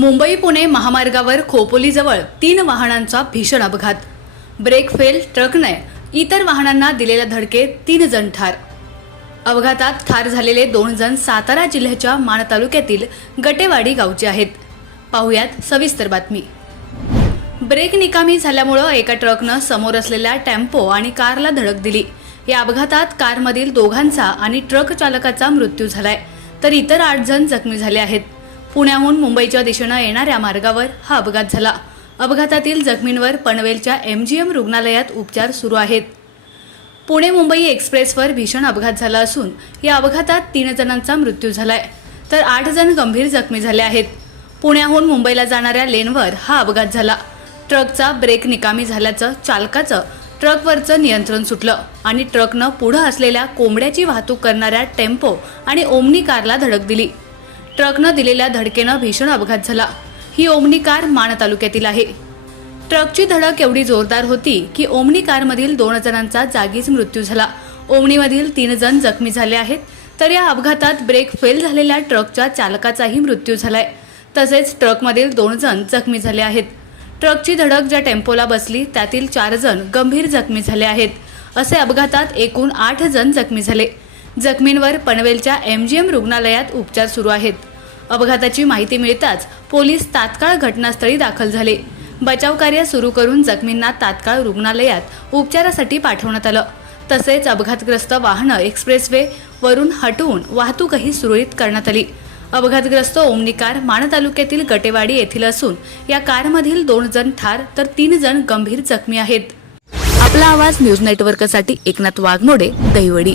मुंबई पुणे महामार्गावर खोपोलीजवळ 3 वाहनांचा भीषण अपघात। ब्रेक फेल, ट्रकने इतर वाहनांना दिलेल्या धडकेत 3 जण ठार। अपघातात ठार झालेले 2 जण सातारा जिल्ह्याच्या माण तालुक्यातील गटेवाडी गावचे आहेत। पाहुयात सविस्तर बातमी। ब्रेक निकामी झाल्यामुळे एका ट्रकनं समोर असलेल्या टेम्पो आणि कारला धडक दिली। या अपघातात कारमधील दोघांचा आणि ट्रक चालकाचा मृत्यू झालाय, तर इतर 8 जण जखमी झाले आहेत। पुण्याहून मुंबईच्या दिशेने येणाऱ्या मार्गावर हा अपघात झाला। अपघातातील जखमींवर पनवेलच्या MGM रुग्णालयात उपचार सुरू आहेत। पुणे मुंबई एक्सप्रेसवर भीषण अपघात झाला असून या अपघातात 3 जणांचा मृत्यू झालाय, तर 8 जण गंभीर जखमी झाले आहेत। पुण्याहून मुंबईला जाणाऱ्या लेनवर हा अपघात झाला। ट्रकचा ब्रेक निकामी झाल्याचं चालकाचं ट्रकवरचं नियंत्रण सुटलं आणि ट्रकनं पुढे असलेल्या कोंबड्याची वाहतूक करणाऱ्या टेम्पो आणि ओमनी कारला धडक दिली। ट्रकनं दिलेल्या धडकेनं भीषण अपघात झाला। ही ओमनी कार माण तालुक्यातील आहे। ट्रकची धडक एवढी जोरदार होती की ओमनी कारमधील 2 जणांचा जागीच मृत्यू झाला। ओमनीमधील 3 जण जखमी झाले आहेत, तर या अपघातात ब्रेक फेल झालेल्या ट्रकच्या चालकाचाही मृत्यू झालाय, तसेच ट्रकमधील 2 जण जखमी झाले आहेत। ट्रकची धडक ज्या टेम्पोला बसली त्यातील 4 जण गंभीर जखमी झाले आहेत। असे अपघातात एकूण 8 जण जखमी झाले। जखमींवर पनवेलच्या MGM रुग्णालयात उपचार सुरू आहेत। अपघाताची माहिती मिळताच पोलीस तात्काळ घटनास्थळी दाखल झाले। बचाव कार्य सुरू करून जखमींना तात्काळ रुग्णालयात उपचारासाठी पाठवण्यात आलं। तसेच अपघातग्रस्त वाहनं एक्सप्रेसवे वरून हटवून वाहतूकही सुरळीत करण्यात आली। अपघातग्रस्त ओमनी कार माण तालुक्यातील गटेवाडी येथील असून या कारमधील 2 जण ठार तर 3 जण गंभीर जखमी आहेत। आपला आवाज न्यूज नेटवर्कसाठी एकनाथ वाघमोडे, दहिवडी।